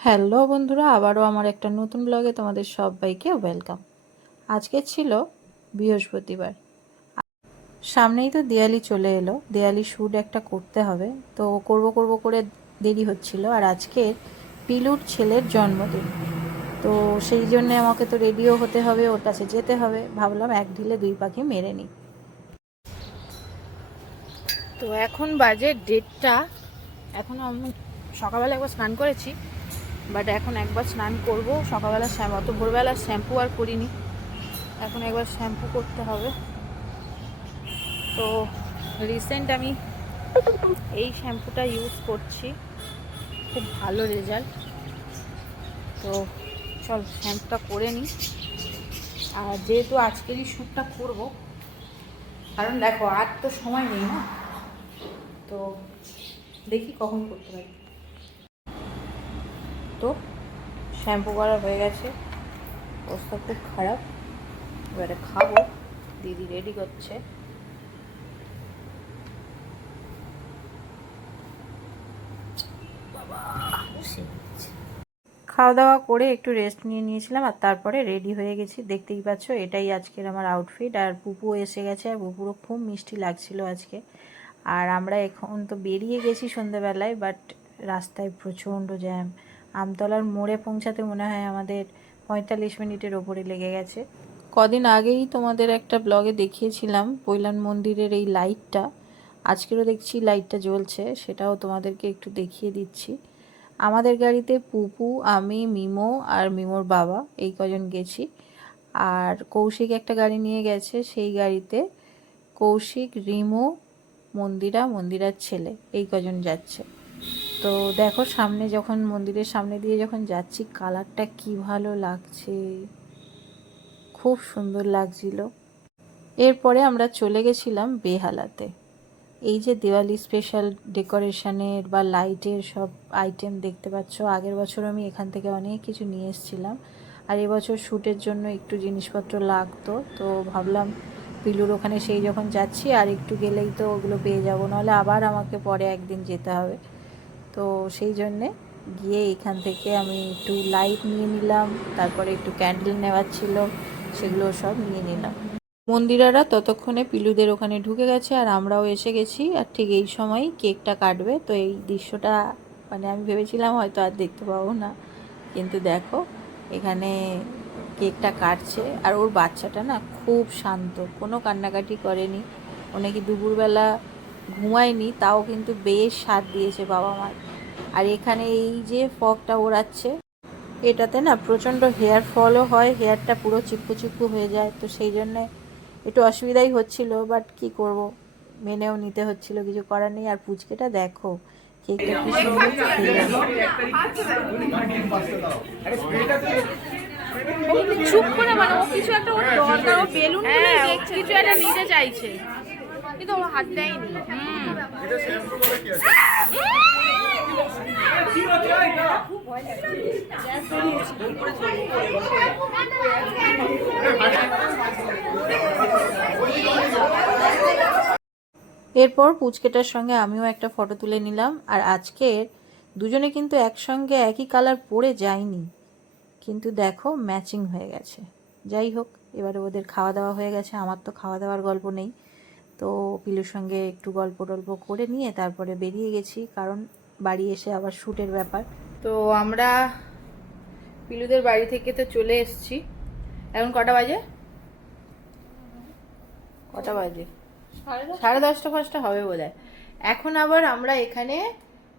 Hello বন্ধুরা, আবারও আমার একটা নতুন ব্লগে তোমাদের সবাইকে ওয়েলকাম। আজকে ছিল বৃহস্পতিবার। সামনেই তো দেয়ালি চলে এলো। দেয়ালি শ্যুট একটা করতে হবে। তো করব করব করে দেরি হচ্ছিল। আর আজকে পিলুর ছেলের জন্মদিন। তো সেই জন্যে আমাকে তো রেডিও হতে হবে, ওর কাছে যেতে হবে। ভাবলাম এক ঢিলে দুই পাখি মেরে নিই। তো এখন বাজে ডেটটা এখন আমি সকালবেলা একবার স্নান করেছি। বাট এখন একবার স্নান করব। সকালবেলা শ্যাম অত ভোরবেলা শ্যাম্পু আর করিনি। এখন একবার শ্যাম্পু করতে হবে। তো রিসেন্ট আমি এই শ্যাম্পুটা ইউজ করছি। খুব ভালো রেজাল্ট তো চল শ্যাম্পুটা করে নিই আর যেহেতু আজকেরই শ্যুটটা করব, কারণ দেখো আর তো সময় নেই না। তো দেখি কখন করতে পারি। তো শ্যাম্পু করা হয়ে গেছে। অবস্থা খুব খারাপ। এবারে খাব। দিদি রেডি করছে। খাওয়া দাওয়া করে একটু রেস্ট নিয়ে নিয়েছিলাম আর তারপরে রেডি হয়ে গেছি। দেখতেই পাচ্ছ, এটাই আজকের আমার আউটফিট আর পুপু এসে গেছে আর পুপুরও খুব মিষ্টি লাগছিল আজকে। আর আমরা এখন তো বেরিয়ে গেছি সন্ধ্যেবেলায় বাট রাস্তায় প্রচণ্ড জ্যাম আমতলার মোড়ে পৌঁছাতে মনে হয় আমাদের পঁয়তাল্লিশ মিনিটের ওপরে লেগে গেছে। কদিন আগেই তোমাদের একটা ব্লগে দেখিয়েছিলাম পৈলান মন্দিরের এই লাইটটা। আজকেরও দেখছি লাইটটা জ্বলছে, সেটাও তোমাদেরকে একটু দেখিয়ে দিচ্ছি। আমাদের গাড়িতে পুপু, আমি, মিমো আর মিমোর বাবা, এই কজন গেছি। আর কৌশিক একটা গাড়ি নিয়ে গেছে, সেই গাড়িতে কৌশিক, রিমো, মন্দিরা, মন্দিরার ছেলে, এই কজন যাচ্ছে। তো দেখো সামনে যখন মন্দিরের সামনে দিয়ে যখন যাচ্ছি, কালারটা কি ভালো লাগছে। খুব সুন্দর লাগছিল। এরপরে আমরা চলে গেছিলাম বেহালাতে। এই যে দিওয়ালি স্পেশাল ডেকোরেশনের বা লাইটের সব আইটেম দেখতে পাচ্ছ, আগের বছর আমি এখান থেকে অনেক কিছু নিয়ে এসেছিলাম। আর এবছর শ্যুটের জন্য একটু জিনিসপত্র লাগতো, তো ভাবলাম পিলুর ওখানে সেই যখন যাচ্ছি, আর একটু গেলেই তো ওগুলো পেয়ে যাব, নাহলে আবার আমাকে পরে একদিন যেতে হবে। তো সেই জন্যে গিয়ে এখান থেকে আমি একটু লাইট নিয়ে নিলাম, তারপরে একটু ক্যান্ডেল নেওয়ার ছিল, সেগুলো সব নিয়ে নিলাম। মন্দিরারা ততক্ষণে পিলুদের ওখানে ঢুকে গেছে, আর আমরাও এসে গেছি, আর ঠিক এই সময় কেকটা কাটবে। তো এই দৃশ্যটা মানে আমি ভেবেছিলাম হয়তো আর দেখতে পাবো না, কিন্তু দেখো, এখানে কেকটা কাটছে, আর ওর বাচ্চাটা না খুব শান্ত, কোনো কান্নাকাটি করেনি। ও দুপুরবেলা ঘুমায়নি তাও কিন্তু বেশ সাথ দিয়েছে বাবা মার আর এখানে এই যে ফগটা ওড়াচ্ছে এটাতে না প্রচণ্ড হেয়ার ফলও হয় হেয়ারটা পুরো চিপ্পু চিপ্পু হয়ে যায়। তো সেই জন্যে একটু অসুবিধাই হচ্ছিল বাট কি করব? মেনেও নিতে হচ্ছিল কিছু করার নেই। আর পুচকেটা দেখো কেকটা কি সুন্দর খেয়ে চুপ করে মানে ও কিছু একটা ওর দরকার ও বেলুন হ্যাঁ, দেখছে কিছু একটা নিতে চাইছে। এরপর পুচকেটার সঙ্গে আমিও একটা ফটো তুলে নিলাম, আর আজকের দুজনে কিন্তু একসঙ্গে একই কালার পরে যায়নি। কিন্তু দেখো ম্যাচিং হয়ে গেছে। যাই হোক, এবারে ওদের খাওয়া দাওয়া হয়ে গেছে, আমার তো খাওয়া দাওয়ার গল্প নেই। তো পিলুর সঙ্গে একটু গল্প টল্প করে নিয়ে তারপরে বেরিয়ে গেছি কারণ বাড়ি এসে আবার শ্যুটের ব্যাপার। তো আমরা পিলুদের বাড়ি থেকে তো চলে এসেছি। এখন কটা বাজে? কটা বাজে? সাড়ে দশটা। পাঁচটা হবে বোধ এখন আবার আমরা এখানে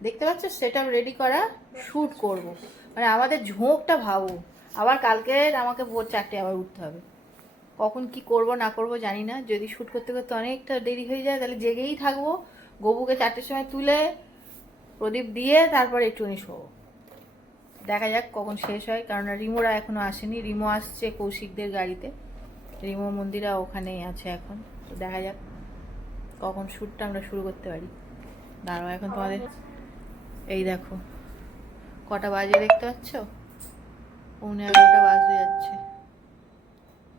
দেখতে পাচ্ছ সেট আপ রেডি করা শ্যুট করব। মানে আমাদের ঝোঁকটা ভাবো। আবার কালকে আমাকে ভোর চারটে আবার উঠতে হবে। কখন কি করব, না করব জানি না। যদি শ্যুট করতে করতে অনেকটা দেরি হয়ে যায়, তাহলে জেগেই থাকব। গবুকে চারটের সময় তুলে প্রদীপ দিয়ে তারপরে একটুখানি শোবো। দেখা যাক কখন শেষ হয়, কারণ রিমোরা এখনও আসেনি। রিমো আসছে কৌশিকদের গাড়িতে। রিমো মন্দিরা ওখানেই আছে এখন। তো দেখা যাক কখন শ্যুটটা আমরা শুরু করতে পারি। দাঁড়াও এখন তোমাদের। এই দেখো, কটা বাজে দেখতে পাচ্ছ? পৌনে এগারোটা বাজতে যাচ্ছে।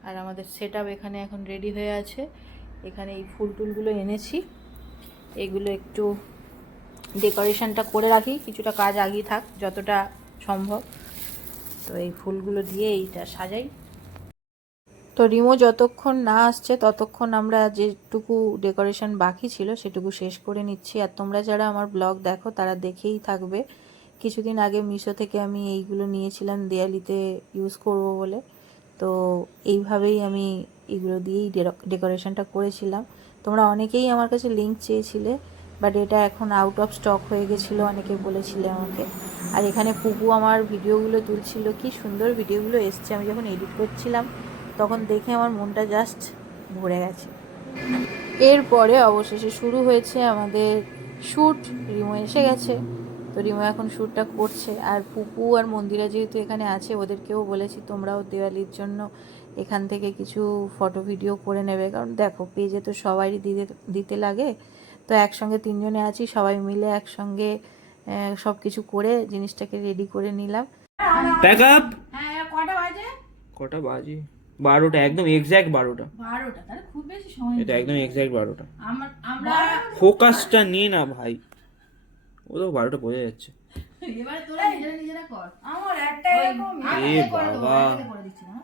আর আমাদের সেট এখানে এখন রেডি হয়ে আছে। এখানে এই ফুল টুলগুলো এনেছি। এগুলো একটু ডেকোরেশনটা করে রাখি, কিছুটা কাজ আগিয়ে থাক, যতটা সম্ভব। তো এই ফুলগুলো দিয়ে এইটা সাজাই। তো রিমো যতক্ষণ না আসছে, ততক্ষণ আমরা যেটুকু ডেকোরেশন বাকি ছিল, সেটুকু শেষ করে নিচ্ছি। আর তোমরা যারা আমার ব্লগ দেখো, তারা দেখেই থাকবে। কিছুদিন আগে মিশো থেকে আমি এইগুলো নিয়েছিলাম, দেয়ালিতে ইউজ করব বলে। তো এইভাবেই আমি এগুলো দিয়েই ডেকোরেশনটা করেছিলাম। তোমরা অনেকেই আমার কাছে লিঙ্ক চেয়েছিলে, বাট এটা এখন আউট অফ স্টক হয়ে গেছিল, অনেকে বলেছিলে আমাকে। আর এখানে পুপু আমার ভিডিওগুলো তুলছিল, কি সুন্দর ভিডিওগুলো এসছে, আমি যখন এডিট করছিলাম, তখন দেখে আমার মনটা জাস্ট ভরে গেছে। এরপরে অবশেষে শুরু হয়েছে আমাদের শ্যুট রিমো এসে গেছে। তো রিমো এখন শ্যুটটা করছে। আর পুপু আর মন্দিরা যেহেতু এখানে আছে ওদেরকেও বলেছি তোমরাও দেওয়ালির জন্য এখান থেকে কিছু ফটো ভিডিও করে নেবে। কারণ দেখো পেজে তো সবারই দিতে দিতে লাগে। তো একসঙ্গে তিনজনে আছি সবাই মিলে একসঙ্গে সব কিছু করে জিনিসটাকে রেডি করে নিলাম। প্যাক আপ হ্যাঁ কটা বাজে? কটা বাজে? বারোটা একদম এক্স্যাক্ট বারোটা। বারোটা তাহলে খুব বেশি সময় এটা একদম এক্স্যাক্ট বারোটা। আমরা ফোকাসটা নিয়ে না ভাই। ও তো বারোটা বোঝা যাচ্ছে। এবার তোরা নিজেরা নিজেরা কর। আমার একটা এরকম আমি এ বাবা। করে দিচ্ছি না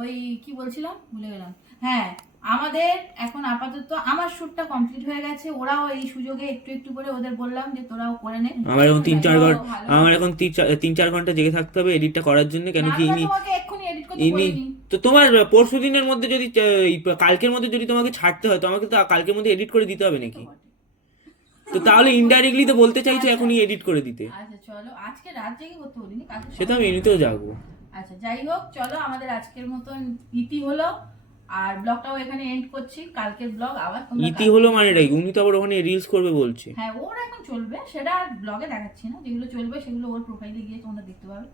ওই কি বলছিলাম? ভুলে গেলাম। হ্যাঁ আমাদের এখন আপাতত আমার শ্যুটটা কমপ্লিট হয়ে গেছে। ওরাও এই সুযোগে একটু একটু করে ওদের বললাম যে তোরাও করে নে। আমার এখন তিন চার ঘণ্টা আমার এখন তিন চার তিন চার ঘণ্টা জেগে থাকতে হবে এডিটটা করার জন্য কেন কি ইনি তোমাকে এক্ষুনি এডিট করতে ইনি তো তোমার পরশু দিনের মধ্যে যদি কালকের মধ্যে যদি তোমাকে ছাড়তে হয় তো আমাকে তো কালকের মধ্যে এডিট করে দিতে হবে নাকি? তো তাহলে ইনডাইরেক্টলি তো বলতে চাইছো এখনই এডিট করে দিতে। আচ্ছা চলো আজকে রাত জেগে করতে বলিনি কালকে তো আমি এমনিতেও জাগবো। আচ্ছা যাই হোক চলো আমাদের আজকের মতন ইতি হলো আর ব্লগটাও এখানে এন্ড করছি কালকের ব্লগ আবার ইতি হলো মানে রাই উনি তো আবার ওখানে রিলস করবে বলছে। হ্যাঁ ওর এখন চলবে সেটা আর ব্লগে দেখাচ্ছি না যেগুলো চলবে সেগুলো ওর প্রোফাইলে গিয়ে তোমরা দেখতে পাবে।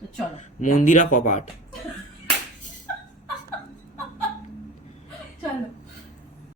তো চলো। মন্দিরা কপাট চলো।